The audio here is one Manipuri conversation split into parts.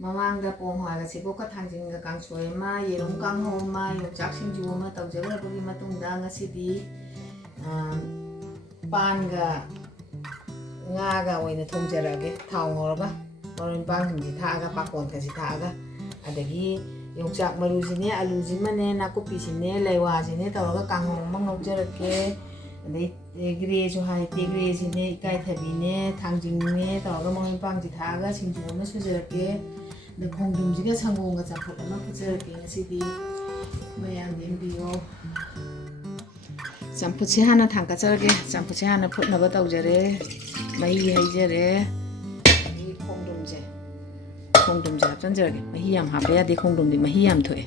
ꯃꯃꯥꯡꯗ ꯄꯣꯡ ꯍꯋꯥꯏꯒ ꯁꯦꯕꯣꯠꯀ ꯊꯥꯡꯖꯤꯡꯒ ꯀꯥꯡꯁꯣꯏ ꯑꯃ ꯌꯦꯔꯨꯝ ꯀꯥꯡꯍꯧ ꯑꯃ ꯌꯣꯡꯆꯥꯛ ꯁꯤꯡꯖꯨ ꯑꯃ ꯇꯧꯖꯈ꯭ꯔꯕꯒꯤ ꯃꯇꯨꯡꯗ ꯉꯁꯤꯗꯤ ꯄꯥꯟꯒ ꯉꯥꯒ ꯑꯣꯏꯅ ꯊꯣꯡꯖꯔꯛꯑꯒꯦ ꯊꯥꯎ ꯉꯧꯔꯒ ꯃꯔꯣꯏ ꯃꯄꯥꯡꯁꯤꯡꯁꯤ ꯊꯥꯛꯑꯒ ꯄꯥꯀꯣꯟꯒꯁꯤ ꯊꯥꯛꯑꯒ ꯑꯗꯒꯤ ꯌꯣꯡꯆꯥꯛ ꯃꯔꯨꯁꯤꯅꯦ ꯑꯂꯨꯁꯤꯃꯅꯦ ꯅꯥꯀꯨꯞꯄꯤꯁꯤꯅꯦ ꯂꯩꯋꯥꯁꯤꯅꯦ ꯇꯧꯔꯒ ꯀꯥꯡꯍꯧ ꯑꯃ ꯉꯧꯖꯔꯛꯀꯦ ꯑꯗꯩ ꯇꯦꯒ꯭ꯔꯦꯁꯨ ꯍꯥꯏ ꯇꯦꯒ꯭ꯔꯦꯁꯤꯅꯦ ꯏꯀꯥꯏꯊꯕꯤꯅꯦ ꯊꯥꯡꯖꯤꯡꯅꯦ ꯇꯧꯔꯒ ꯃꯔꯣꯏ ꯃꯄꯥꯡꯁꯤ ꯊꯥꯛꯑꯒ ꯁꯤꯡꯖꯨ ꯑꯃ ꯁꯨꯖꯔꯛꯀꯦ ꯑꯗ ꯈꯣꯡꯗ꯭ꯔꯨꯝꯁꯤꯒ ꯁꯪꯒꯣꯝꯒ ꯆꯝꯐꯨꯠ ꯑꯃ ꯐꯨꯠꯆꯔꯛꯀꯦ ꯉꯁꯤꯗꯤ ꯃꯌꯥꯝ ꯌꯦꯡꯕꯤꯌꯣ ꯆꯝꯐꯨꯠꯁꯦ ꯍꯥꯟꯅ ꯊꯥꯡꯀꯠꯆꯔꯒꯦ ꯆꯝꯐꯨꯠꯁꯦ ꯍꯥꯟꯅ ꯐꯨꯠꯅꯕ ꯇꯧꯖꯔꯦ ꯃꯍꯤ ꯍꯩꯖꯔꯦ ꯑꯗꯒꯤ ꯈꯣꯡꯗ꯭ꯔꯨꯝꯁꯦ ꯍꯥꯞꯆꯤꯟꯖꯔꯒꯦ ꯃꯍꯤ ꯌꯥꯝ ꯍꯥꯞꯄ ꯌꯥꯗꯦ ꯈꯣꯡꯗ꯭ꯔꯨꯝꯗꯤ ꯃꯍꯤ ꯌꯥꯝ ꯊꯣꯛꯑꯦ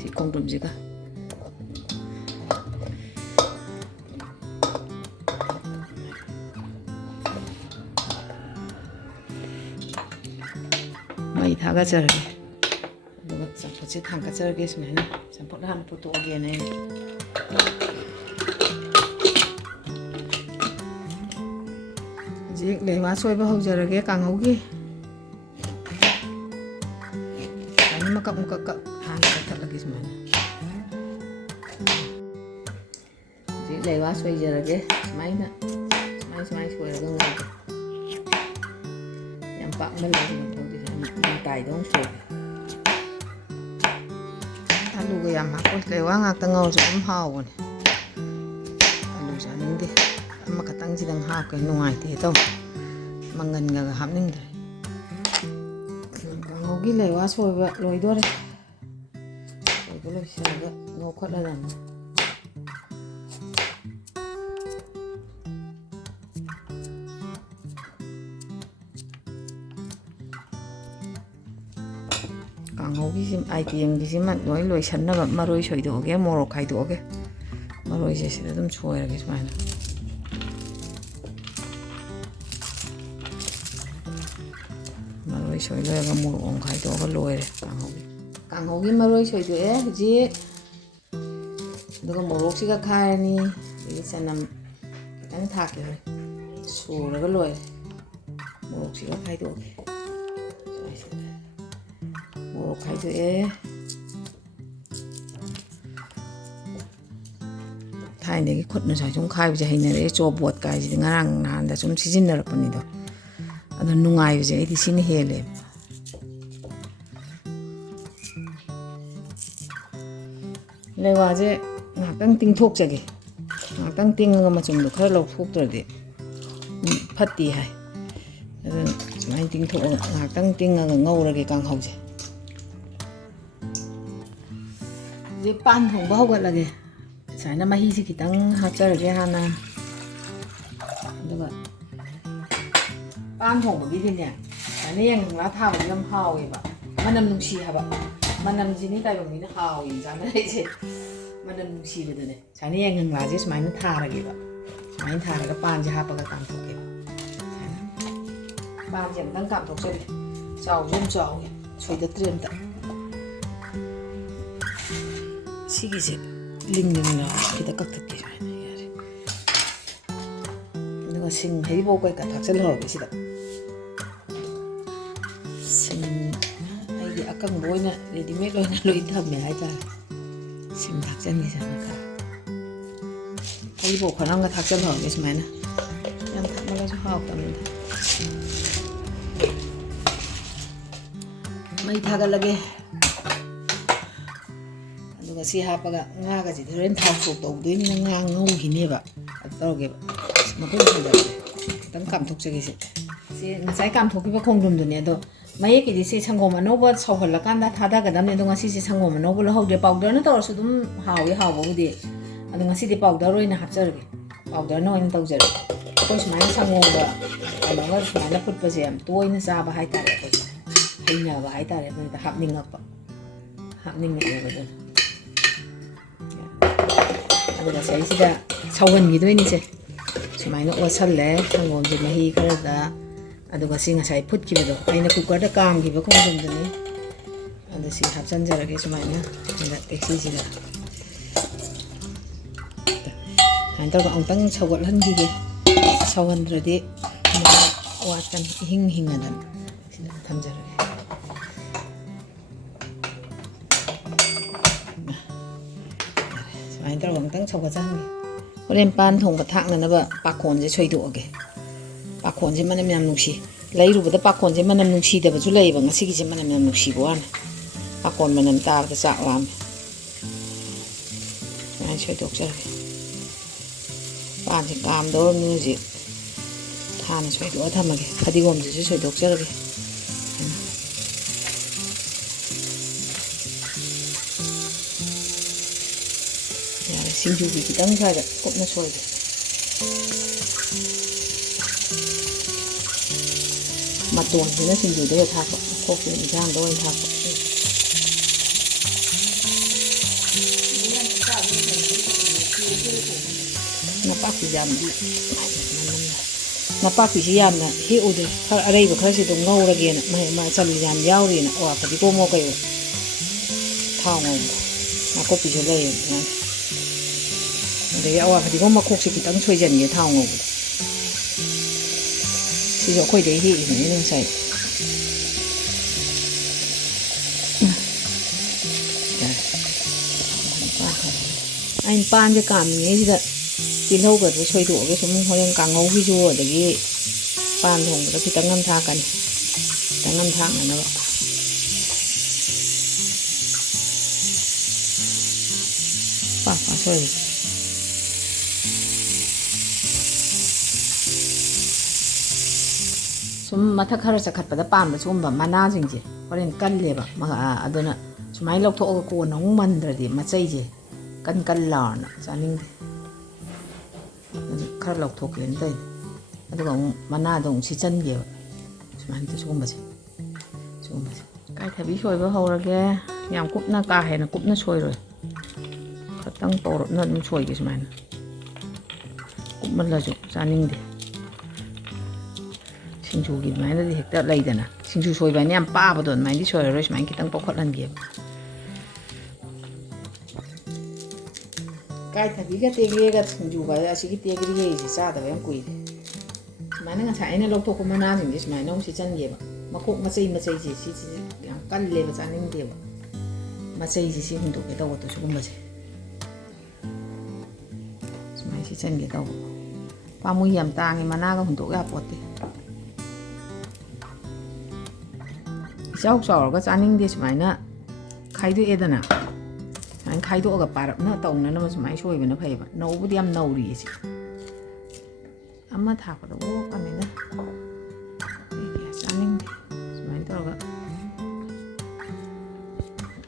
ꯁꯤ ꯈꯣꯡꯗ꯭ꯔꯨꯝꯁꯤꯒ ꯃꯩ ꯊꯥꯒꯠꯆꯔꯒꯦ ꯑꯗꯨꯒ ꯆꯝꯐꯨꯠꯁꯦ ꯊꯥꯡꯀꯠꯆꯔꯒꯦ ꯁꯨꯃꯥꯏꯅ ꯆꯝꯐꯨꯠ ꯍꯥꯟꯅ ꯐꯨꯠꯇꯣꯛꯑꯒꯦꯅ ꯑꯩꯅ ꯍꯧꯖꯤꯛ ꯂꯩꯋꯥ ꯁꯣꯏꯕ ꯍꯧꯖꯔꯒꯦ ꯀꯥꯡꯍꯧꯒꯤ ꯁꯨꯃꯥꯏꯅ ꯃꯀꯛ ꯍꯥꯟꯅ ꯀꯛꯊꯠꯂꯒꯦ ꯁꯨꯃꯥꯏꯅ ꯍꯧꯖꯤꯛ ꯂꯩꯋꯥ ꯁꯣꯏꯖꯔꯒꯦ ꯁꯨꯃꯥꯏꯅ ꯁꯣꯏꯔꯒ ꯉꯧꯒꯦ ꯌꯥꯝ ꯄꯥꯛꯃꯜꯂꯒ ꯃꯇꯥꯏꯗꯧ ꯁꯣꯏꯒꯦ ꯑꯂꯨꯒ ꯌꯥꯝ ꯍꯥꯞꯄꯣꯏ ꯂꯩꯋꯥ ꯉꯥꯛꯇ ꯉꯧꯔꯁꯨ ꯑꯗꯨꯝ ꯍꯥꯎꯕꯅꯦ ꯑꯂꯨ ꯆꯥꯅꯤꯡꯗꯦ ꯑꯃꯈꯛꯇꯪꯁꯤꯗꯪ ꯍꯥꯞꯀꯦ ꯅꯨꯡꯉꯥꯏꯇꯦ ꯇꯧ ꯃꯪꯒꯟꯒ ꯍꯥꯞꯅꯤꯡꯗ꯭ꯔꯦ ꯀꯥꯡꯍꯧꯒꯤ ꯂꯩꯋꯥ ꯁꯣꯏꯕ ꯂꯣꯏꯗꯣꯔꯦ ꯁꯣꯏꯕ ꯂꯣꯏꯁꯤꯜꯂꯒ ꯉꯧꯈꯠꯂꯗꯝꯅꯤ ꯀꯥꯡꯍꯧꯒꯤ ꯑꯥꯏꯇꯦꯝꯒꯤꯁꯤꯃ ꯂꯣꯏ ꯂꯣꯏꯁꯟꯅꯕ ꯃꯔꯣꯏ ꯁꯣꯏꯗꯣꯛꯑꯒꯦ ꯃꯣꯔꯣꯛ ꯈꯥꯏꯗꯣꯛꯑꯒꯦ ꯃꯔꯣꯏꯁꯦ ꯁꯤꯗ ꯑꯗꯨꯝ ꯁꯣꯏꯔꯒꯦ ꯁꯨꯃꯥꯏꯅ ꯃꯔꯣꯏ ꯁꯣꯏ ꯂꯣꯏꯔꯒ ꯃꯣꯔꯣꯛ ꯑꯃ ꯈꯥꯏꯗꯣꯛꯑꯒ ꯂꯣꯏꯔꯦ ꯀꯥꯡꯍꯧꯒꯤ ꯃꯔꯣꯏ ꯁꯣꯏꯗꯣꯛꯑꯦ ꯍꯧꯖꯤꯛ ꯑꯗꯨꯒ ꯃꯣꯔꯣꯛꯁꯤꯒ ꯈꯥꯏꯔꯅꯤ ꯑꯗꯒꯤ ꯆꯅꯝ ꯈꯤꯇꯪ ꯊꯥꯛꯀꯦ ꯁꯨꯔꯒ ꯂꯣꯏꯔꯦ ꯃꯣꯔꯣꯛꯁꯤꯒ ꯈꯥꯏꯗꯣꯛꯑꯒꯦ ꯃꯣꯔꯣꯛ ꯈꯥꯏꯗꯣꯛꯑꯦ ꯊꯥꯏꯅꯗꯒꯤ ꯈꯨꯠꯅ ꯁꯨꯝ ꯈꯥꯏꯕꯁꯦ ꯍꯩꯅꯔꯛꯑꯦ ꯆꯣꯕꯣꯠ ꯀꯥꯏꯁꯤꯗꯤ ꯉꯔꯥꯡ ꯅꯍꯥꯟꯗ ꯁꯨꯝ ꯁꯤꯖꯤꯟꯅꯔꯛꯄꯅꯤꯗꯣ ꯑꯗꯣ ꯅꯨꯡꯉꯥꯏꯕꯁꯦ ꯑꯩꯗꯤ ꯁꯤꯅ ꯍꯦꯜꯂꯦꯕ ꯂꯩꯋꯥꯁꯦ ꯉꯥꯏꯍꯥꯛꯇꯪ ꯇꯤꯡꯊꯣꯛꯆꯒꯦ ꯉꯥꯏꯍꯥꯛꯇꯪ ꯇꯤꯡꯉꯒ ꯃꯆꯨꯝꯗꯣ ꯈꯔ ꯂꯧꯊꯣꯛꯇ꯭ꯔꯗꯤ ꯐꯠꯇꯦ ꯍꯥꯏ ꯑꯗꯨꯅ ꯁꯨꯃꯥꯏꯅ ꯇꯤꯡꯊꯣꯛꯑꯒ ꯉꯥꯏꯍꯥꯛꯇꯪ ꯇꯤꯡꯉꯒ ꯉꯧꯔꯒꯦ ꯀꯥꯡꯍꯧꯁꯦ ꯍꯧꯖꯤꯛ ꯄꯥꯟ ꯊꯣꯡꯕ ꯍꯧꯒꯠꯂꯒꯦ ꯁꯨꯃꯥꯏꯅ ꯃꯍꯤꯁꯤ ꯈꯤꯇꯪ ꯍꯥꯞꯆꯔꯒꯦ ꯍꯥꯟꯅ ꯑꯗꯨꯒ ꯄꯥꯟ ꯊꯣꯡꯕꯒꯤꯗꯤꯅꯦ ꯁꯨꯃꯥꯏꯅ ꯌꯥꯏꯉꯪꯂꯥ ꯊꯥꯕꯁꯦ ꯌꯥꯝ ꯍꯥꯎꯋꯦꯕ ꯃꯅꯝ ꯅꯨꯡꯁꯤ ꯍꯥꯏꯕ ꯃꯅꯝꯁꯤꯅꯤ ꯇꯥꯏꯕꯪ ꯃꯤꯅ ꯍꯥꯎꯋꯦꯅ ꯆꯥꯅꯔꯤꯁꯦ ꯃꯅꯝ ꯅꯨꯡꯁꯤꯕꯗꯨꯅꯦ ꯁꯨꯃꯥꯏꯅ ꯌꯥꯏꯉꯪꯂꯥꯁꯦ ꯁꯨꯃꯥꯏꯅ ꯊꯥꯔꯒꯦꯕ ꯁꯨꯃꯥꯏꯅ ꯊꯥꯔꯒ ꯄꯥꯟꯁꯦ ꯍꯥꯞꯄꯒ ꯀꯥꯝꯊꯣꯛꯀꯦꯕ ꯄꯥꯟꯁꯦ ꯑꯝꯇꯪ ꯀꯥꯝꯊꯣꯛꯆꯒꯦ ꯆꯥꯎꯁꯨ ꯌꯥꯝ ꯆꯥꯎꯋꯦ ꯁꯣꯏꯗꯠꯇ꯭ꯔꯦ ꯑꯝꯇ ꯁꯤꯒꯤꯁꯦ ꯂꯤꯡ ꯂꯥꯎ ꯈꯤꯇ ꯀꯛꯊꯠꯀꯦ ꯁꯨꯃꯥꯏꯅ ꯌꯥꯔꯦ ꯑꯗꯨꯒ ꯁꯤꯡ ꯍꯩꯔꯤꯕꯣꯞ ꯀꯩꯀꯥ ꯊꯥꯛꯆꯤꯜꯍꯧꯔꯒꯦ ꯁꯤꯗ ꯁꯤꯡ ꯑꯩꯗꯤ ꯑꯀꯪꯕ ꯑꯣꯏꯅ ꯔꯦꯗꯤꯃꯦꯗ ꯑꯣꯏꯅ ꯂꯣꯏ ꯊꯝꯃꯦ ꯍꯥꯏꯇꯥꯔꯦ ꯁꯤꯡ ꯊꯥꯛꯆꯟꯒꯦꯁꯤꯅ ꯈꯔ ꯍꯩꯔꯤꯕꯣꯞ ꯈꯔ ꯑꯃꯒ ꯊꯥꯛꯆꯤꯜꯍꯧꯔꯒꯦ ꯁꯨꯃꯥꯏꯅ ꯌꯥꯝ ꯊꯛꯃꯜꯂꯁꯨ ꯍꯥꯎꯇꯕꯅꯤꯗ ꯃꯩ ꯊꯥꯒꯠꯂꯒꯦ ꯑꯗꯨꯒ ꯁꯤ ꯍꯥꯞꯄꯒ ꯉꯥꯒꯁꯤꯗꯤ ꯍꯣꯔꯦꯟ ꯊꯥꯎ ꯁꯣꯛ ꯇꯧꯗꯣꯏꯅꯤꯅ ꯉꯥ ꯉꯧꯈꯤꯅꯦꯕ ꯑꯗꯨ ꯇꯧꯔꯒꯦꯕ ꯃꯈꯨꯝ ꯈꯨꯝꯖꯤꯜꯂꯒꯦ ꯈꯤꯇꯪ ꯀꯥꯝꯊꯣꯛꯆꯒꯦ ꯁꯤ ꯉꯁꯥꯏ ꯀꯥꯝꯊꯣꯛꯈꯤꯕ ꯈꯣꯡꯗ꯭ꯔꯨꯝꯗꯨꯅꯦ ꯑꯗꯣ ꯃꯌꯦꯛꯀꯤꯗꯤ ꯁꯤ ꯁꯪꯒꯣꯝ ꯑꯅꯧꯕ ꯁꯧꯍꯜꯂꯀꯥꯟꯗ ꯊꯥꯗꯒꯗꯕꯅꯦ ꯑꯗꯣ ꯉꯁꯤꯁꯦ ꯁꯪꯒꯣꯝ ꯑꯅꯧꯕ ꯂꯧꯍꯧꯗ꯭ꯔꯦ ꯄꯥꯎꯗꯔꯅ ꯇꯧꯔꯁꯨ ꯑꯗꯨꯝ ꯍꯥꯎꯋꯤ ꯍꯥꯎꯕꯕꯨꯗꯤ ꯑꯗꯣ ꯉꯁꯤꯗꯤ ꯄꯥꯎꯗꯔ ꯑꯣꯏꯅ ꯍꯥꯞꯆꯔꯒꯦ ꯄꯥꯎꯗꯔꯅ ꯑꯣꯏꯅ ꯇꯧꯖꯔꯒꯦ ꯑꯩꯈꯣই ꯁꯨꯃꯥꯏꯅ ꯁꯪꯒꯣꯝꯒ ꯀꯩꯅꯣꯒ ꯁꯨꯃꯥꯏꯅ ꯐꯨꯠꯄꯁꯦ ꯌꯥꯝ ꯇꯣꯏꯅ ꯆꯥꯕ ꯍꯥꯏꯇꯥꯔꯦ ꯑꯩꯈꯣꯏꯁꯦ ꯍꯩꯅꯕ ꯍꯥꯏꯇꯥꯔꯦ ꯑꯗꯨꯗ ꯍꯥꯞꯅꯤꯡꯉꯛꯄ ꯍꯥꯞꯅꯤꯡꯉꯛꯑꯦꯕ ꯑꯗꯨꯅ ꯑꯗꯨꯒ ꯁꯤꯁꯤꯗ ꯁꯧꯍꯟꯈꯤꯗꯣꯏꯅꯤꯁꯦ ꯁꯨꯃꯥꯏꯅ ꯑꯣꯠꯁꯜꯂꯦ ꯁꯪꯒꯣꯝꯁꯦ ꯃꯍꯤ ꯈꯔꯗ ꯑꯗꯨꯒ ꯁꯤ ꯉꯁꯥꯏ ꯐꯨꯠꯈꯤꯕꯗꯣ ꯑꯩꯅ ꯀꯨꯀꯔꯗ ꯀꯥꯝꯈꯤꯕ ꯈꯣꯡꯗ꯭ꯔꯨꯝꯗꯨꯅꯤ ꯑꯗ ꯁꯤ ꯍꯥꯞꯆꯤꯟꯖꯔꯒꯦ ꯁꯨꯃꯥꯏꯅ ꯁꯤꯗ ꯇꯦꯛꯁꯤꯁꯤꯗ ꯁꯨꯃꯥꯏꯅ ꯇꯧꯔꯒ ꯑꯃꯨꯛꯇꯪ ꯁꯧꯒꯠꯍꯟꯈꯤꯒꯦ ꯁꯧꯍꯟꯗ꯭ꯔꯗꯤ ꯋꯥꯠꯀꯅꯤ ꯏꯍꯤꯡ ꯍꯤꯡꯅꯗꯅ ꯁꯤꯗ ꯊꯝꯖꯔꯒꯦ ꯑꯃꯨꯛꯇꯪ ꯁꯧꯒꯠꯆꯍꯟꯒꯦ ꯍꯣꯔꯦꯟ ꯄꯥꯟ ꯊꯣꯡꯕ ꯊꯥꯛꯅꯅꯕ ꯄꯥꯈꯣꯟꯁꯦ ꯁꯣꯏꯗꯣꯛꯑꯒꯦ ꯄꯥꯈꯣꯟꯁꯦ ꯃꯅꯝ ꯌꯥꯝ ꯅꯨꯡꯁꯤ ꯂꯩꯔꯨꯕꯗ ꯄꯥꯈꯣꯟꯁꯦ ꯃꯅꯝ ꯅꯨꯡꯁꯤꯗꯕꯁꯨ ꯂꯩꯌꯦꯕ ꯉꯁꯤꯒꯤꯁꯦ ꯃꯅꯝ ꯌꯥꯝ ꯅꯨꯡꯁꯤꯕ ꯋꯥꯅꯤ ꯄꯥꯈꯣꯟ ꯃꯅꯝ ꯇꯥꯕꯗ ꯆꯥꯛ ꯂꯥꯝꯃꯦ ꯁꯨꯃꯥꯏꯅ ꯁꯣꯏꯗꯣꯛꯆꯔꯒꯦ ꯄꯥꯟꯁꯦ ꯀꯥꯝꯗꯧꯔꯕꯅꯤ ꯍꯧꯖꯤꯛ ꯍꯥꯟꯅ ꯁꯣꯏꯗꯣꯛꯑ ꯊꯝꯃꯒꯦ ꯐꯗꯤꯒꯣꯝꯁꯤꯁꯨ ꯁꯣꯏꯗꯣꯛꯆꯔꯒꯦ ꯌꯥꯔꯦ ꯁꯤꯡꯖꯨꯒꯤ ꯈꯤꯇꯪ ꯁ꯭ꯋꯥꯏꯗ ꯀꯨꯞꯅ ꯁꯣꯏꯒꯦ ꯃꯇꯣꯟꯁꯤꯅ ꯁꯤꯡꯖꯨꯗ ꯍꯦꯛ ꯊꯥꯛꯄ ꯃꯈꯣꯛꯁꯤꯅ ꯏꯟꯁꯥꯡꯗ ꯑꯣꯏꯅ ꯊꯥꯛꯄ ꯅꯄꯥꯛꯄꯤꯁꯦ ꯌꯥꯝꯗꯤ ꯅꯄꯥꯛꯄꯤꯁꯤ ꯌꯥꯝꯅ ꯍꯦꯛꯎꯗ꯭ꯔꯦ ꯈꯔ ꯑꯔꯩꯕ ꯈꯔꯁꯤ ꯑꯗꯨꯝ ꯉꯧꯔꯒꯦꯅ ꯃꯆꯜ ꯌꯥꯝ ꯌꯥꯎꯔꯤꯅ ꯑꯋꯥ ꯐꯗꯤꯒꯣꯝꯃꯣ ꯀꯩꯑꯣ ꯊꯥꯎ ꯉꯧꯕ ꯅꯥꯀꯨꯞꯄꯤꯁꯨ ꯂꯩꯌꯦ ꯑꯗꯨꯃꯥꯏꯅ ꯑꯗꯒꯤ ꯑꯋꯥ ꯐꯗꯤꯒꯣꯝ ꯃꯈꯣꯛꯁꯦ ꯈꯤꯇꯪ ꯁꯣꯏꯖꯟꯒꯦ ꯊꯥꯎ ꯉꯧꯕꯗ ꯁꯤꯁꯨ ꯑꯩꯈꯣꯏꯗꯩ ꯍꯦꯛꯏꯕꯅꯤ ꯉꯁꯥꯏ ꯑꯩꯅ ꯄꯥꯟꯁꯦ ꯀꯥꯝꯃꯤꯉꯩꯁꯤꯗ ꯇꯤꯜꯍꯧꯒꯗꯣ ꯁꯣꯏꯗꯣꯛꯑꯒ ꯁꯨꯝ ꯍꯣꯔꯦꯟ ꯀꯥꯡꯉꯧꯒꯤꯁꯨ ꯑꯗꯒꯤ ꯄꯥꯟ ꯊꯣꯡꯕꯗ ꯈꯤꯇꯪ ꯑꯃ ꯊꯥꯛꯀꯅꯤ ꯈꯤꯇꯪ ꯑꯃ ꯊꯥꯛꯅꯅꯕ ꯄꯥꯛ ꯁꯣꯏꯔꯦ ꯁꯨꯝ ꯃꯊꯛ ꯈꯔ ꯆꯈꯠꯄꯗ ꯄꯥꯟꯕ ꯁꯤꯒꯨꯝꯕ ꯃꯅꯥꯁꯤꯡꯁꯦ ꯍꯣꯔꯦꯟ ꯀꯜꯂꯦꯕ ꯑꯗꯨꯅ ꯁꯨꯃꯥꯏꯅ ꯂꯧꯊꯣꯛꯑꯒ ꯀꯣꯟꯅ ꯑꯃꯨꯛ ꯃꯟꯗ꯭ꯔꯗꯤ ꯃꯆꯩꯁꯦ ꯀꯟ ꯂꯥꯎꯔꯅ ꯆꯥꯅꯤꯡꯗꯦ ꯈꯔ ꯂꯧꯊꯣꯛꯀꯦꯅ ꯇꯧꯅꯤ ꯑꯗꯨꯒ ꯑꯃꯨꯛ ꯃꯅꯥꯗꯣ ꯑꯃꯨꯛ ꯁꯤꯠꯆꯟꯒꯦꯕ ꯁꯨꯃꯥꯏꯅ ꯁꯤꯒꯨꯝꯕꯁꯦ ꯏꯀꯥꯏꯊꯕꯤ ꯁꯣꯏꯕ ꯍꯧꯔꯒꯦ ꯌꯥꯝ ꯀꯨꯞꯅ ꯀꯥ ꯍꯦꯟꯅ ꯀꯨꯞꯅ ꯁꯣꯏꯔꯣꯏ ꯈꯤꯇꯪ ꯄꯧꯔꯞꯅ ꯑꯗꯨꯝ ꯁꯣꯏꯒꯦ ꯁꯨꯃꯥꯏꯅ ꯀꯨꯞꯃꯜꯂꯁꯨ ꯆꯥꯅꯤꯡꯗꯦ ꯁꯤꯡꯖꯨꯒꯤ ꯑꯗꯨꯃꯥꯏꯅꯗꯤ ꯍꯦꯛꯇ ꯂꯩꯗꯅ ꯁꯤꯡꯖꯨ ꯁꯣꯏꯕ ꯍꯥꯏꯅ ꯌꯥꯝ ꯄꯥꯕꯗꯣ ꯑꯗꯨꯃꯥꯏꯅꯗꯤ ꯁꯣꯏꯔꯔꯣꯏ ꯁꯨꯃꯥꯏꯅ ꯈꯤꯇꯪ ꯄꯧꯈꯠꯍꯟꯒꯦꯕ ꯏꯀꯥꯏꯊꯕꯤꯒ ꯇꯦꯒꯦꯒ ꯁꯤꯡꯖꯨꯒ ꯑꯁꯤꯒꯤ ꯇꯦꯒ꯭ꯔꯤꯒꯩꯁꯦ ꯆꯥꯗꯕ ꯌꯥꯝ ꯀꯨꯏꯔꯦ ꯁꯨꯃꯥꯏꯅ ꯉꯁꯥꯏ ꯑꯩꯅ ꯂꯧꯊꯣꯛꯄ ꯃꯅꯥꯁꯤꯡꯁꯦ ꯁꯨꯃꯥꯏꯅ ꯑꯃꯨꯛ ꯁꯤꯠꯆꯟꯒꯦꯕ ꯃꯈꯣꯛ ꯃꯆꯩꯁꯦ ꯁꯤꯁꯦ ꯌꯥꯝ ꯀꯜꯂꯦꯕ ꯆꯥꯅꯤꯡꯗꯦꯕ ꯃꯆꯩꯁꯦ ꯁꯤ ꯍꯨꯟꯗꯣꯛꯀꯦ ꯇꯧꯕꯗꯣ ꯁꯤꯒꯨꯝꯕꯁꯦ ꯁꯨꯃꯥꯏꯅ ꯁꯤꯠꯆꯟꯒꯦ ꯇꯧꯕ ꯄꯥꯝꯃꯨꯏ ꯌꯥꯝ ꯇꯥꯡꯉꯦ ꯃꯅꯥꯒ ꯍꯨꯟꯗꯣꯛ ꯌꯥꯄꯣꯠꯇꯦ ꯏꯆꯥꯎ ꯆꯥꯎꯔꯒ ꯆꯥꯅꯤꯡꯗꯦ ꯁꯨꯃꯥꯏꯅ ꯈꯥꯏꯗꯣꯛꯑꯦꯗꯅ ꯁꯨꯃꯥꯏꯅ ꯈꯥꯏꯗꯣꯛꯑꯒ ꯄꯥꯔꯞꯅ ꯇꯧꯅꯅꯕ ꯁꯨꯃꯥꯏꯅ ꯁꯣꯏꯕꯅ ꯐꯩꯌꯦꯕ ꯅꯧꯕꯨꯗꯤ ꯌꯥꯝ ꯅꯧꯔꯤꯌꯦ ꯁꯤ ꯑꯃ ꯊꯥꯛꯄꯗ ꯑꯣꯛꯀꯅꯤꯗ ꯆꯥꯅꯤꯡꯗꯦ ꯁꯨꯃꯥꯏꯅ ꯇꯧꯔꯒ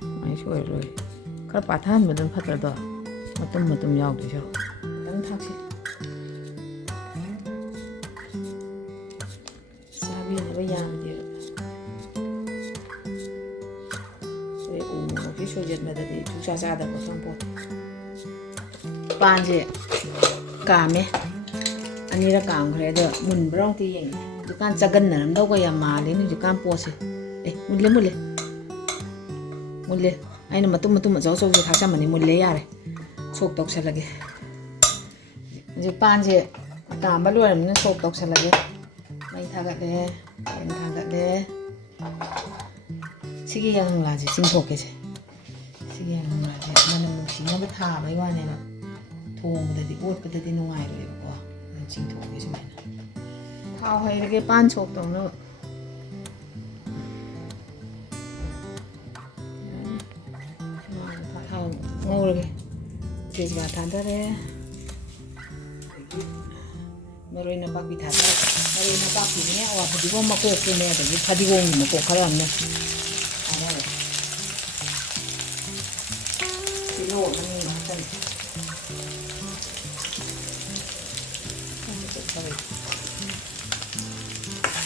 ꯁꯨꯃꯥꯏꯅ ꯁꯣꯏꯔꯔꯣꯏ ꯈꯔ ꯄꯥꯊꯍꯟꯕꯗꯨꯅ ꯐꯠꯇ꯭ꯔꯗꯣ ꯃꯇꯨꯝ ꯌꯥꯎꯗꯣꯏ ꯁꯔꯨꯛ ꯈꯤꯇꯪ ꯊꯥꯛꯁꯤ ꯆꯥꯕꯤꯅꯕ ꯌꯥꯝꯗꯦꯕ ꯎ ꯃꯣꯔꯣꯛꯁꯤ ꯁꯣꯏꯖꯟꯕꯗꯗꯤ ꯆꯨꯆꯥ ꯆꯥꯗꯕ ꯈꯪꯄꯣꯠꯇꯦ ꯄꯥꯟꯁꯦ ꯀꯥꯝꯃꯦ ꯑꯅꯤꯔꯛ ꯀꯥꯝꯈ꯭ꯔꯦ ꯑꯗꯣ ꯃꯨꯟꯕ꯭ꯔꯥ ꯑꯃꯨꯛꯇ ꯌꯦꯡꯉꯦ ꯍꯧꯖꯤꯛꯀꯥꯟ ꯆꯒꯟꯅꯔꯝꯗꯧꯕ ꯌꯥꯝ ꯃꯥꯜꯂꯦꯅꯦ ꯍꯧꯖꯤꯛꯀꯥꯟ ꯄꯣꯠꯁꯦ ꯃꯨꯜꯂꯦ ꯑꯩꯅ ꯃꯇꯨꯝ ꯑꯆꯧ ꯑꯆꯧꯕ ꯊꯥꯛꯆꯟꯕꯅꯤ ꯃꯨꯜꯂꯦ ꯌꯥꯔꯦ ꯁꯣꯛ ꯇꯧꯁꯜꯂꯒꯦ ꯍꯧꯖꯤꯛ ꯄꯥꯟꯁꯦ ꯀꯥꯝꯕ ꯂꯣꯏꯔꯕꯅꯤꯅ ꯁꯣꯛ ꯇꯧꯁꯜꯂꯒꯦ ꯃꯩ ꯊꯥꯒꯠꯂꯦ ꯐꯦꯟ ꯊꯥꯒꯠꯂꯦ ꯁꯤꯒꯤ ꯌꯥꯏꯉꯪꯂꯥꯁꯦ ꯆꯤꯡꯊꯣꯛꯀꯦꯁꯦ ꯁꯤꯒꯤ ꯌꯥꯏꯉꯪꯂꯥꯁꯦ ꯃꯅꯝ ꯅꯨꯡꯁꯤꯅꯕ ꯊꯥꯕꯩ ꯋꯥꯅꯦꯕ ꯊꯣꯡꯕꯗꯗꯤ ꯑꯣꯠꯄꯗꯗꯤ ꯅꯨꯡꯉꯥꯏꯔꯣꯏꯕꯀꯣ ꯑꯗꯨꯝ ꯆꯤꯡꯊꯣꯛꯀꯦ ꯁꯨꯃꯥꯏꯅ ꯊꯥꯎ ꯍꯩꯔꯒꯦ ꯄꯥꯟ ꯁꯣꯛ ꯇꯧꯅꯕ ꯊꯥꯎ ꯉꯧꯔꯒꯦ ꯇꯦꯖꯄꯥꯠ ꯊꯥꯗꯔꯦ ꯑꯗꯒꯤ ꯃꯔꯣꯏ ꯅꯄꯥꯛꯄꯤ ꯊꯥꯗꯔꯦ ꯃꯔꯣꯏ ꯅꯄꯥꯛꯄꯤꯅꯦ ꯑꯋꯥ ꯐꯗꯤꯒꯣꯝ ꯃꯀꯣꯛꯇꯨꯅꯦ ꯑꯗꯒꯤ ꯐꯗꯤꯒꯣꯝꯒꯤ ꯃꯀꯣꯛ ꯈꯔ ꯑꯃꯅꯦ ꯊꯥꯗꯔꯦ ꯇꯤꯜꯍꯧ ꯑꯃꯅꯤ ꯍꯥꯞꯆꯜꯂꯦ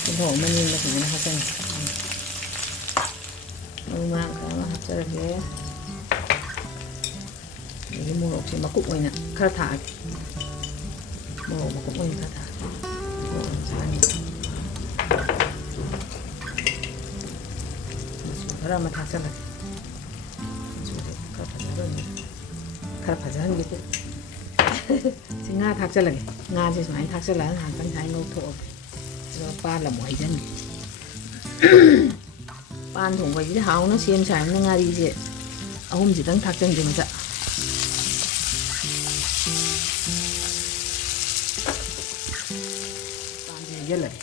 ꯇꯤꯜꯍꯧ ꯑꯃꯅꯤꯒ ꯐꯖꯅ ꯍꯥꯞꯆꯟꯒꯦ ꯃꯔꯨ ꯃꯔꯥꯡ ꯈꯔ ꯑꯃ ꯍꯥꯞꯆꯔꯒꯦ ꯑꯗꯒꯤ ꯃꯣꯔꯣꯛꯁꯦ ꯃꯀꯨꯞ ꯑꯣꯏꯅ ꯈꯔ ꯊꯥꯛꯑꯒꯦ ꯃꯣꯔꯣꯛ ꯃꯀꯨꯞ ꯑꯣꯏꯅ ꯈꯔ ꯊꯥꯛꯑꯒꯦ ꯃꯆꯨ ꯈꯔ ꯑꯃ ꯊꯥꯛꯆꯜꯂꯒꯦ ꯃꯆꯨꯁꯦ ꯈꯔ ꯐꯖꯍꯟꯒꯦ ꯁꯤ ꯉꯥ ꯊꯥꯛꯆꯜꯂꯒꯦ ꯉꯥꯁꯦ ꯁꯨꯃꯥꯏꯅ ꯊꯥꯛꯆꯜꯂꯒ ꯉꯥꯏꯍꯥꯛꯇꯪ ꯁꯨꯃꯥꯏꯅ ꯉꯧꯊꯣꯛꯑꯒꯦ ꯑꯗꯨꯒ ꯄꯥꯟ ꯑꯃꯨꯛ ꯍꯩꯖꯟꯒꯦ ꯄꯥꯟ ꯊꯣꯡꯕꯁꯤꯗꯤ ꯍꯥꯎꯅ ꯁꯦꯝ ꯁꯥꯔꯕꯅꯤꯅ ꯉꯥꯔꯤꯁꯦ 3ꯁꯤꯗꯪ ꯊꯥꯛꯆꯟꯒꯦ ꯃꯆꯥ ꯍꯩꯖꯤꯜꯂꯒꯦ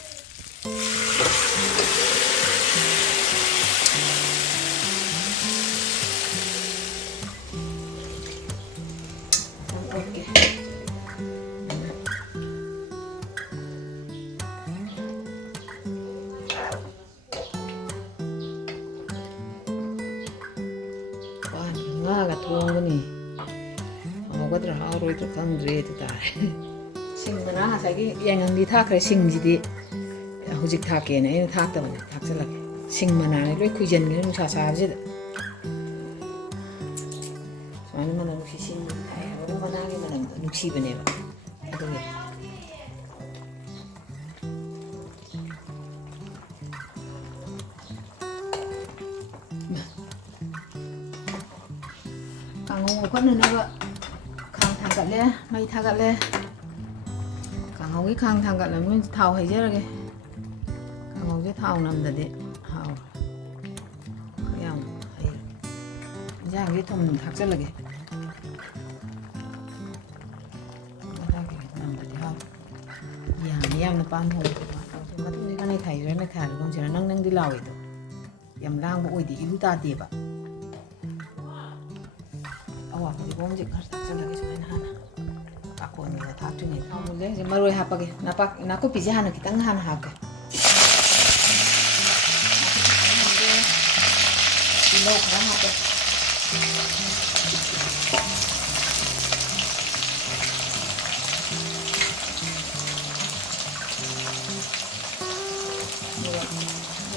ꯉꯥꯒ ꯊꯣꯡꯕꯅꯤ ꯍꯥꯎꯒꯗ꯭ꯔꯥ ꯍꯥꯎꯔꯣꯏꯗ꯭ꯔꯥ ꯈꯪꯗ꯭ꯔꯦ ꯑꯗꯨ ꯇꯥꯔꯦ ꯁꯤꯡꯗꯅ ꯉꯁꯥꯏꯒꯤ ꯌꯥꯏꯉꯪꯗꯤ ꯊꯥꯛꯈ꯭ꯔꯦ ꯁꯤꯡꯁꯤꯗꯤ ꯍꯧꯖꯤꯛ ꯊꯥꯛꯀꯦꯅ ꯑꯩꯅ ꯊꯥꯛꯇꯕꯅꯦ ꯊꯥꯛꯆꯜꯂꯒꯦ ꯁꯤꯡ ꯃꯅꯥꯅꯤ ꯂꯣꯏ ꯈꯨꯏꯖꯟꯈ꯭ꯔꯦ ꯅꯨꯡꯁꯥ ꯁꯥꯕꯁꯤꯗ ꯁꯨꯃꯥꯏꯅ ꯃꯅꯝ ꯅꯨꯡꯁꯤ ꯁꯤꯡ ꯊꯥꯏ ꯍꯥꯏꯕ ꯃꯅꯥꯒꯤ ꯃꯅꯝꯗꯣ ꯅꯨꯡꯁꯤꯕꯅꯦꯕ ꯑꯗꯨꯒꯤ ꯀꯥꯡꯉꯧ ꯉꯧꯈꯠꯅꯅꯕ ꯈꯥꯡ ꯊꯥꯡꯒꯠꯂꯦ ꯃꯩ ꯊꯥꯒꯠꯂꯦ ꯀꯥꯡꯉꯧꯒꯤ ꯈꯥꯡ ꯊꯥꯡꯒꯠꯂꯕꯅꯤꯅ ꯊꯥꯎ ꯍꯩꯖꯔꯒꯦ ꯀꯥꯡꯉꯧꯁꯦ ꯊꯥꯎ ꯅꯝꯗꯗꯤ ꯍꯥꯎꯔꯣꯏ ꯈꯔ ꯌꯥꯝ ꯍꯩ ꯏꯟꯖꯥꯡꯁꯦ ꯊꯨꯝ ꯊꯥꯛꯆꯜꯂꯒꯦ ꯅꯝꯗꯗꯤ ꯍꯥꯎꯔꯣꯏ ꯌꯥꯝꯅ ꯄꯥꯟ ꯊꯣꯡꯕ ꯃꯇꯨꯡꯗꯤ ꯈꯔ ꯅꯩꯈꯥꯏꯔꯒꯨꯝꯁꯤꯔ ꯅꯪꯗꯤ ꯂꯥꯎꯏꯗꯣ ꯌꯥꯝ ꯂꯥꯡꯕ ꯑꯣꯏꯗꯦ ꯏꯔꯨ ꯇꯥꯗꯦꯕ ꯑꯋꯥ ꯐꯗꯤꯒꯣꯝꯁꯦ ꯈꯔ ꯊꯥꯛꯆꯜꯂꯒꯦ ꯁꯨꯃꯥꯏꯅ ꯍꯥꯟꯅ ꯄꯥꯈꯣꯟꯒ ꯊꯥꯛꯇ꯭ꯔꯤꯉꯩꯗ ꯊꯥꯎꯁꯦ ꯍꯧꯖꯤꯛ ꯃꯔꯣꯏ ꯍꯥꯞꯄꯒꯦ ꯅꯥꯀꯨꯞꯄꯤꯁꯦ ꯍꯥꯟꯅ ꯈꯤꯇꯪ ꯍꯥꯟꯅ ꯍꯥꯞꯀꯦ ꯇꯤꯜꯍꯧ ꯈꯔ ꯍꯥꯞꯀꯦ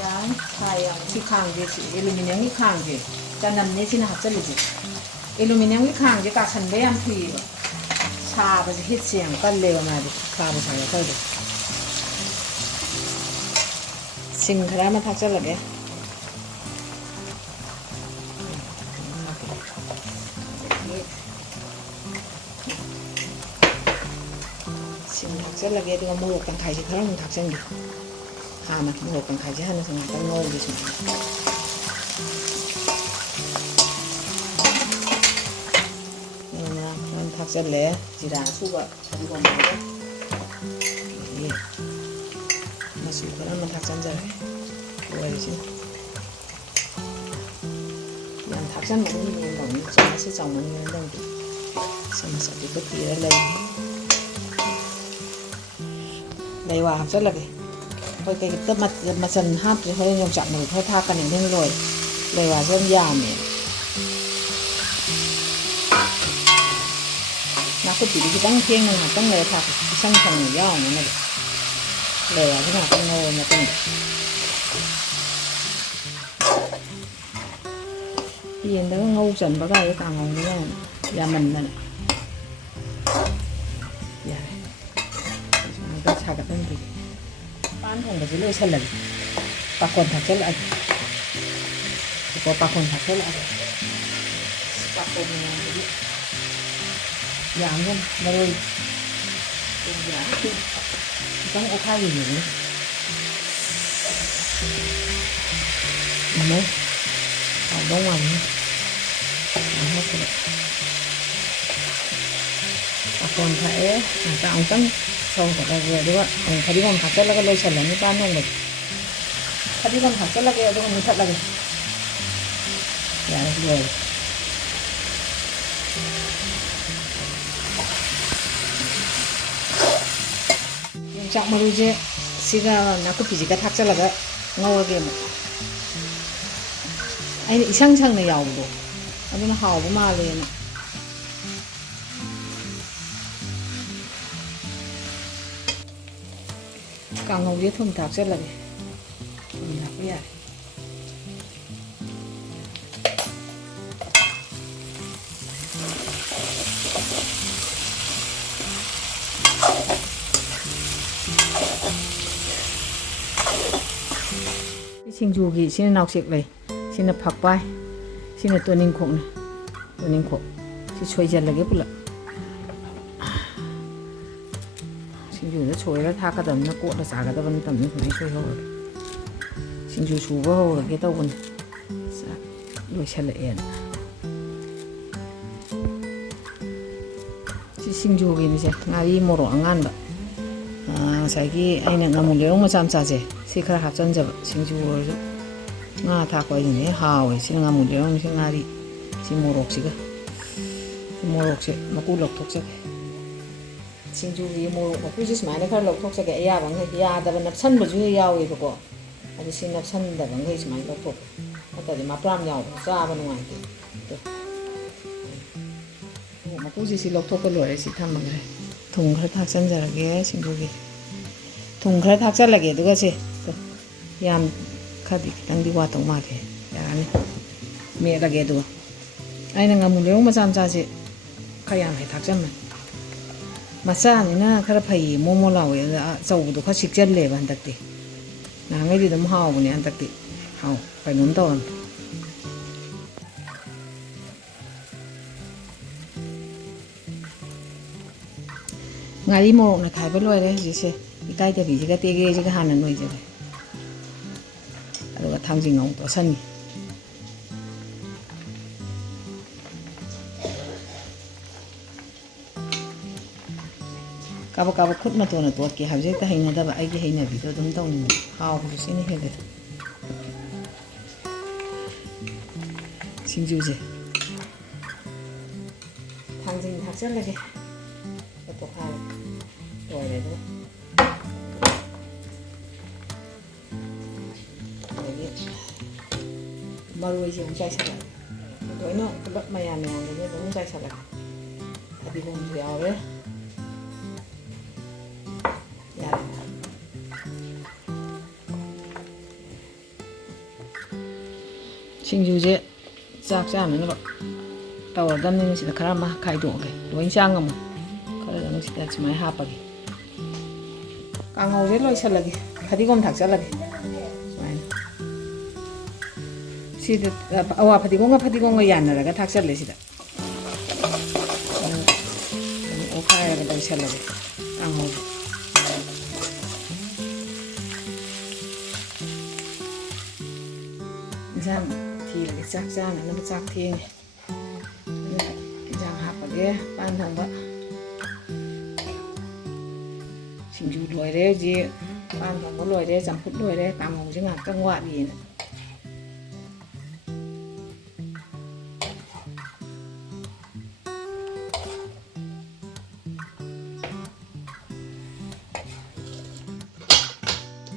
ꯌꯥꯝ ꯁꯥꯏ ꯁꯤ ꯈꯥꯡꯁꯦ ꯑꯦꯂꯨꯃꯤꯅꯤꯌꯝꯒꯤ ꯈꯥꯡꯁꯦ ꯆꯅꯝꯅꯦ ꯁꯤꯅ ꯍꯥꯞꯆꯜꯂꯤꯁꯦ ꯑꯦꯂꯨꯃꯤꯅꯤꯌꯝꯒꯤ ꯈꯥꯡꯁꯦ ꯀꯥꯁꯟꯕ ꯌꯥꯝ ꯊꯨꯏꯌꯦꯕ ꯁꯥꯕꯁꯦ ꯍꯤꯠꯁꯦ ꯌꯥꯝ ꯀꯜꯂꯦꯕ ꯃꯥꯗꯤ ꯁꯥꯕ ꯇꯧꯗꯦ ꯁꯤꯡ ꯈꯔ ꯑꯃ ꯊꯥꯛꯆꯜꯂꯒꯦ ꯁꯤꯡ ꯊꯥꯛꯆꯜꯂꯒꯦ ꯑꯗꯨꯒ ꯃꯣꯔꯣꯛ ꯇꯪꯈꯥꯏꯁꯦ ꯈꯔ ꯑꯃꯨꯛ ꯊꯥꯛꯆꯟꯒꯦ ꯍꯥꯟꯅ ꯃꯣꯔꯣꯛ ꯇꯪꯈꯥꯏꯁꯦ ꯍꯥꯟꯅ ꯉꯥꯛꯇꯪ ꯉꯧꯒꯦ ꯁꯨꯃꯥꯏꯅ ꯊꯥꯛꯆꯜꯂꯦ ꯖꯤꯔꯥ ꯑꯁꯨꯕ ꯐꯗꯤꯒꯣꯝ ꯑꯗꯒꯤ ꯃꯆꯨ ꯈꯔ ꯑꯃ ꯊꯥꯛꯆꯟꯖꯔꯒꯦ ꯂꯣꯏꯔꯤꯁꯤꯅ ꯌꯥꯝ ꯊꯥꯛꯆꯟꯕꯗꯨꯅ ꯌꯦꯡꯕꯅꯤ ꯆꯥꯃꯁꯁꯦ ꯆꯥꯎꯃꯟꯒꯅ ꯂꯧꯗꯦ ꯆꯥꯃꯁ ꯑꯄꯤꯛꯄ ꯊꯤꯔ ꯂꯩꯋꯥ ꯍꯥꯞꯆꯜꯂꯒꯦ ꯑꯩꯈꯣꯏ ꯀꯩꯝꯇ ꯃꯆꯜ ꯍꯥꯞꯇ꯭ꯔꯦ ꯍꯣꯔꯦꯟ ꯌꯣꯡꯆꯥꯛ ꯃꯔꯨ ꯈꯔ ꯊꯥꯛꯀꯅꯤ ꯑꯗꯨꯅ ꯂꯣꯏꯔꯦ ꯂꯩꯋꯥꯁꯦ ꯌꯥꯝ ꯌꯥꯝꯃꯦ ꯅꯥꯀꯨꯞꯄꯤꯗꯤ ꯈꯤꯇꯪ ꯊꯦꯡꯅ ꯉꯥꯛꯇꯪ ꯂꯩꯔ ꯊꯥꯛꯀꯦ ꯏꯁꯪ ꯁꯪꯅ ꯌꯥꯎꯅꯅꯕ ꯂꯩꯋꯥꯁꯦ ꯉꯥꯛꯇꯪ ꯉꯧꯔ ꯃꯇꯨꯡꯗ ꯌꯦꯟꯗꯒ ꯉꯧ ꯆꯟꯕ ꯀꯥꯏꯗ ꯀꯥꯡꯍꯧꯅ ꯌꯥꯝꯃꯟꯗꯅ ꯌꯥꯔꯦ ꯁꯨꯃꯥꯏꯅ ꯁꯥꯒꯠꯍꯟꯕꯤꯒꯦ ꯄꯥꯟ ꯊꯣꯡꯕꯁꯦ ꯂꯣꯏꯁꯜꯂꯒꯦ ꯄꯥꯈꯣꯟ ꯊꯥꯛꯆꯜꯂꯛꯑꯒꯦ ꯄꯥꯈꯣꯟ ꯊꯥꯛꯆꯜꯂꯛꯑꯒꯦ ꯄꯥꯈꯣꯟ ꯃꯌꯥꯝꯁꯤꯗꯤ ꯌꯥꯝꯒꯅꯤ ꯃꯔꯣꯏ ꯈꯤꯇꯪ ꯑꯣꯠꯈꯥꯏꯈꯤꯒꯦ ꯍꯥꯎꯗꯧ ꯃꯥꯜꯂꯤ ꯄꯥꯈꯣꯟ ꯊꯥꯛꯑꯦ ꯑꯃꯨꯛꯇꯪ ꯁꯧꯒꯠꯂꯒꯦ ꯑꯗꯨꯒ ꯐꯗꯤꯒꯣꯝ ꯍꯥꯞꯆꯜꯂꯒ ꯂꯣꯏꯁꯜꯂꯅꯤ ꯄꯥꯟ ꯊꯣꯡꯕꯁꯦ ꯐꯗꯤꯒꯣꯝ ꯍꯥꯞꯆꯜꯂꯒꯦ ꯑꯗꯨꯒ ꯃꯨꯊꯠꯂꯒꯦ ꯌꯥꯔꯦ ꯂꯣꯏꯔꯦ ꯌꯣꯡꯆꯥꯛ ꯃꯔꯨꯁꯦ ꯁꯤꯒ ꯅꯥꯀꯨꯞꯄꯤꯁꯤꯒ ꯊꯥꯛꯆꯜꯂꯒ ꯉꯧꯔꯒꯦ ꯑꯃꯨꯛ ꯑꯩꯅ ꯏꯁꯪ ꯁꯪꯅ ꯌꯥꯎꯕꯗꯣ ꯑꯗꯨꯅ ꯍꯥꯎꯕ ꯃꯥꯜꯂꯦꯅ ꯀꯥꯡꯍꯧꯁꯦ ꯊꯨꯝ ꯊꯥꯛꯆꯜꯂꯒꯦ ꯊꯨꯝ ꯊꯥꯛꯄ ꯌꯥꯔꯦ ꯁꯤꯡꯖꯨꯒꯤ ꯁꯤꯅ ꯅꯥꯎꯁꯦꯛ ꯂꯩ ꯁꯤꯅ ꯐꯛꯄꯥꯏ ꯁꯤꯅ ꯇꯣꯅꯤꯡꯈꯣꯛꯅꯤ ꯇꯣꯅꯤꯡꯈꯣꯛ ꯁꯤ ꯁꯣꯏꯖꯜꯂꯒꯦ ꯄꯨꯂꯞ ꯁꯤꯡꯖꯨꯗ ꯁꯣꯏꯔ ꯊꯥꯛꯀꯗꯕꯅꯤ나 ꯀꯣꯠꯂ ꯆꯥꯒꯗꯕ ꯅꯠꯇꯕꯅꯤꯅ ꯁꯨꯃꯥꯏꯅ ꯁꯣꯏꯍꯧꯔꯒꯦ ꯁꯤꯡꯖꯨ ꯁꯨꯕ ꯍꯧꯔꯒꯦ ꯇꯧꯕꯅꯤ ꯂꯣꯏꯁꯜꯂꯛꯑꯦꯅ ꯁꯤ ꯁꯤꯡꯖꯨꯒꯤꯅꯤꯁꯦ ꯉꯥꯔꯤ ꯃꯣꯔꯣꯛ ꯑꯉꯥꯟꯕ ꯉꯁꯥꯏꯒꯤ ꯑꯩꯅ ꯉꯥꯃꯨ ꯂꯩꯔꯣꯡ ꯃꯆꯥ ꯃꯆꯥꯁꯦ ꯁꯤ ꯈꯔ ꯍꯥꯞꯆꯟꯖꯕ ꯁꯤꯡꯖꯨ ꯑꯣꯏꯔꯁꯨ ꯉꯥ ꯊꯥꯛꯄ ꯍꯥꯏꯁꯤꯅ ꯍꯥꯎꯋꯦ ꯁꯤꯅ ꯉꯥꯃꯨ ꯂꯩꯔꯣꯡꯁꯤ ꯉꯥꯔꯤ ꯁꯤ ꯃꯣꯔꯣꯛꯁꯤꯒ ꯃꯣꯔꯣꯛꯁꯦ ꯃꯀꯨ ꯂꯧꯊꯣꯛꯆꯒꯦ ꯁꯤꯡꯖꯨꯒꯤ ꯃꯣꯔꯣꯛ ꯃꯀꯨꯁꯦ ꯁꯨꯃꯥꯏꯅ ꯈꯔ ꯂꯧꯊꯣꯛꯆꯒꯦ ꯑꯌꯥꯕꯈꯩ ꯌꯥꯗꯕ ꯅꯞꯁꯟꯕꯁꯨ ꯌꯥꯎꯋꯦꯕꯀꯣ ꯑꯗꯨ ꯁꯤ ꯅꯞꯁꯟꯗꯕꯈꯩ ꯁꯨꯃꯥꯏꯅ ꯂꯧꯊꯣꯛꯄ ꯅꯠꯇ꯭ꯔꯗꯤ ꯃꯄ꯭ꯔꯥꯝ ꯌꯥꯎꯕ ꯆꯥꯕ ꯅꯨꯡꯉꯥꯏꯇꯦ ꯃꯣꯔꯣꯛ ꯃꯀꯨꯁꯤ ꯁꯤ ꯂꯧꯊꯣꯛꯄ ꯂꯣꯏꯔꯦ ꯁꯤ ꯊꯝꯃꯒꯦ ꯊꯨꯝ ꯈꯔ ꯊꯥꯛꯆꯟꯖꯔꯒꯦ ꯁꯤꯡꯖꯨꯒꯤ ꯊꯨꯝ ꯈꯔ ꯊꯥꯛꯆꯜꯂꯒꯦ ꯑꯗꯨꯒ ꯁꯦ ꯌꯥꯝ ꯈꯔꯗꯤ ꯈꯤꯇꯪꯗꯤ ꯋꯥꯠꯇꯧ ꯃꯥꯜꯂꯦ ꯌꯥꯔꯅꯤ ꯃꯦꯠꯂꯒꯦ ꯑꯗꯨꯒ ꯑꯩꯅ ꯉꯥꯃꯨ ꯂꯩꯔꯣꯡ ꯃꯆꯥ ꯃꯆꯥꯁꯦ ꯈꯔ ꯌꯥꯝ ꯍꯦꯛ ꯊꯥꯛꯆꯟꯕꯅꯤ ꯃꯆꯥꯅꯤꯅ ꯈꯔ ꯐꯩꯌꯦ ꯃꯣꯃꯣ ꯂꯥꯎꯋꯦ ꯑꯗ ꯑꯆꯧꯕꯗꯣ ꯈꯔ ꯁꯤꯛꯆꯜꯂꯦꯕ ꯍꯟꯗꯛꯇꯤ ꯅꯍꯥꯟꯈꯩꯗꯤ ꯑꯗꯨꯝ ꯍꯥꯎꯕꯅꯦ ꯍꯟꯗꯛꯇꯤ ꯀꯩꯅꯣꯝ ꯇꯧꯔꯝꯃꯦ ꯉꯥꯔꯤ ꯃꯣꯔꯣꯛꯅ ꯈꯥꯏꯕ ꯂꯣꯏꯔꯦ ꯍꯧꯖꯤꯛꯁꯦ ꯏꯀꯥꯏꯊꯕꯤꯁꯤꯒ ꯇꯦꯒꯦꯁꯤꯒ ꯍꯥꯟꯅ ꯅꯣꯏꯖꯔꯦ ꯑꯗꯨꯒ ꯊꯥꯡꯖꯤꯡ ꯑꯃꯨꯛ ꯇꯣꯠꯁꯟꯅꯤ ꯀꯥꯕꯛ ꯀꯥꯕꯛ ꯈꯨꯠ ꯃꯇꯣꯟꯅ ꯇꯣꯠꯀꯦ ꯍꯥꯏꯕꯁꯦ ꯍꯦꯛꯇ ꯍꯩꯅꯗꯕ ꯑꯩꯒꯤ ꯍꯩꯅꯕꯤꯗꯣ ꯑꯗꯨꯝ ꯇꯧꯅꯤꯡꯉꯦ ꯍꯥꯎꯕꯁꯨ ꯁꯤꯅ ꯍꯦꯜꯂꯦꯗ ꯁꯤꯡꯖꯨꯁꯦ ꯊꯥꯡꯖꯤꯡ ꯊꯥꯛꯆꯜꯂꯒꯦ ꯇꯣꯠꯈꯥꯏꯔꯒ ꯂꯣꯏꯔꯦ ꯑꯗꯨꯒ ꯑꯗꯒꯤ ꯃꯔꯣꯏꯁꯦ ꯑꯃꯨꯛ ꯆꯥꯏꯁꯜꯂꯒꯦ ꯂꯣꯏꯅ ꯄꯨꯂꯞ ꯃꯌꯥꯝꯗꯨꯅꯦ ꯑꯗꯨꯝ ꯆꯥꯏꯁꯜꯂꯒꯦ ꯐꯗꯤꯒꯣꯝꯁꯨ ꯌꯥꯎꯔꯦ ꯌꯥꯔꯦ ꯁꯤꯡꯖꯨꯁꯦ ꯆꯥꯛ ꯆꯥꯅꯅꯕ ꯇꯧꯔꯗꯕꯅꯤꯅ ꯁꯤꯗ ꯈꯔ ꯑꯃ ꯈꯥꯏꯗꯣꯛꯑꯒꯦ ꯂꯣꯏ ꯆꯥ ꯉꯝꯃꯣꯏ ꯈꯔꯗꯪ ꯁꯤꯗ ꯁꯨꯃꯥꯏꯅ ꯍꯥꯞꯄꯒꯦ ꯀꯥꯡꯍꯧꯁꯦ ꯂꯣꯏꯁꯜꯂꯒꯦ ꯐꯗꯤꯒꯣꯝ ꯊꯥꯛꯆꯜꯂꯒꯦ ꯁꯨꯃꯥꯏꯅ ꯁꯤꯗ ꯑꯋꯥ ꯐꯗꯤꯒꯣꯝꯒ ꯌꯥꯟꯅꯔꯒ ꯊꯥꯛꯆꯜꯂꯦ ꯁꯤꯗ ꯑꯗꯨꯝ ꯑꯣꯠꯈꯥꯏꯔꯒ ꯂꯣꯏꯁꯜꯂꯒꯦ ꯀꯥꯡꯍꯧꯁꯦ ꯏꯟꯁꯥꯡ ꯊꯤꯔꯒꯦ ꯆꯥꯛ ꯆꯥꯅꯅꯕ ꯆꯥꯛ ꯊꯦꯡꯉꯦ ꯑꯗꯨꯅ ꯏꯟꯁꯥꯡ ꯍꯥꯞꯄꯒꯦ ꯄꯥꯟ ꯊꯣꯡꯕ ꯁꯤꯡꯖꯨ ꯂꯣꯏꯔꯦ ꯍꯧꯖꯤꯛ ꯄꯥꯟ ꯊꯣꯡꯕ ꯂꯣꯏꯔꯦ ꯆꯝꯐꯨꯠ ꯂꯣꯏꯔꯦ ꯀꯥꯡꯍꯧꯁꯦ ꯉꯥꯏꯍꯥꯛꯇꯪ ꯋꯥꯠꯂꯤꯅ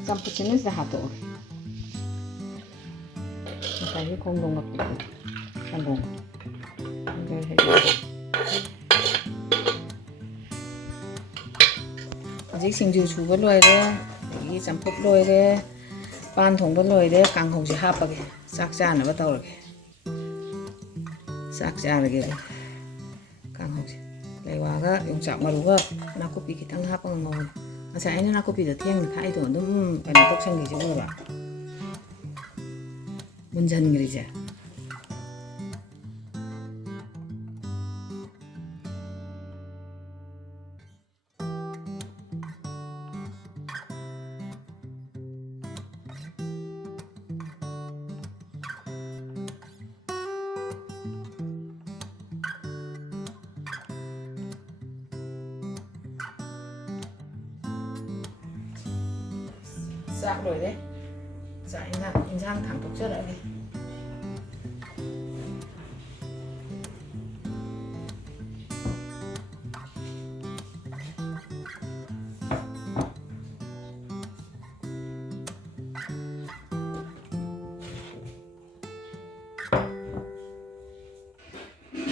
ꯆꯝꯐꯨꯠꯁꯤꯅ ꯁꯤꯗ ꯍꯥꯞꯇꯣꯛꯑꯒꯦ ꯉꯁꯥꯏꯒꯤ ꯈꯣꯡꯗꯣꯝ ꯃꯄꯤꯗꯣ ꯁꯪꯒꯣꯝ ꯍꯧꯖꯤꯛ ꯁꯤꯡꯖꯨ ꯁꯨꯕ ꯂꯣꯏꯔꯦ ꯑꯗꯒꯤ ꯆꯝꯐꯨꯠ ꯂꯣꯏꯔꯦ ꯄꯥꯟ ꯊꯣꯡꯕ ꯂꯣꯏꯔꯦ ꯀꯥꯡꯍꯧꯁꯦ ꯍꯥꯞꯄꯒꯦ ꯆꯥꯛ ꯆꯥꯅꯕ ꯇꯧꯔꯒꯦ ꯆꯥꯛ ꯆꯥꯔꯒꯦ ꯀꯥꯡꯍꯧꯁꯦ ꯂꯩꯋꯥꯒ ꯌꯣꯡꯆꯥꯛ ꯃꯔꯨꯒ ꯅꯥꯀꯨꯞꯄꯤ ꯈꯤꯇꯪ ꯍꯥꯞꯄꯒ ꯉꯧꯕꯅꯤ ꯉꯁꯥꯏ ꯑꯩꯅ ꯅꯥꯀꯨꯞꯄꯤꯗꯣ ꯊꯦꯡꯅ ꯊꯥꯛꯏꯗꯣ ꯑꯗꯨꯝ ꯀꯩꯅꯣ ꯇꯧꯁꯟꯈꯤꯁꯦ ꯑꯣꯏꯕ ꯃꯨꯟꯖꯟꯈ꯭ꯔꯤꯁꯦ ꯆꯥꯛ ꯂꯣꯏꯔꯦ ꯆꯥꯛ ꯏꯟꯁꯥꯡ ꯊꯥꯡꯗꯣꯛꯆꯔꯛꯑꯒꯦ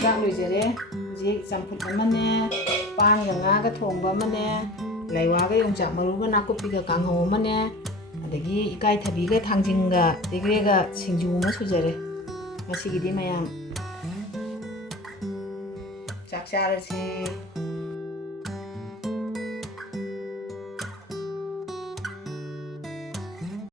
ꯆꯥꯛ ꯂꯣꯏꯖꯔꯦ ꯍꯧꯖꯤꯛ ꯆꯝꯐꯨꯠ ꯑꯃꯅꯦ ꯄꯥꯟꯒ ꯉꯥꯒ ꯊꯣꯡꯕ ꯑꯃꯅꯦ ꯂꯩꯋꯥꯒ ꯌꯣꯡꯆꯥꯛ ꯃꯔꯨꯒ ꯅꯥꯀꯨꯞꯄꯤꯒ ꯀꯥꯡꯍꯧ ꯑꯃꯅꯦ ꯑꯗꯒꯤ ꯏꯀꯥꯏꯊꯕꯤꯒ ꯊꯥꯡꯖꯤꯡꯒ ꯇꯦꯒ꯭ꯔꯦꯒ ꯁꯤꯡꯖꯨ ꯑꯃ ꯁꯨꯖꯔꯦ ꯉꯁꯤꯒꯤꯗꯤ ꯃꯌꯥꯝ ꯆꯥꯛ ꯆꯥꯔꯁꯤ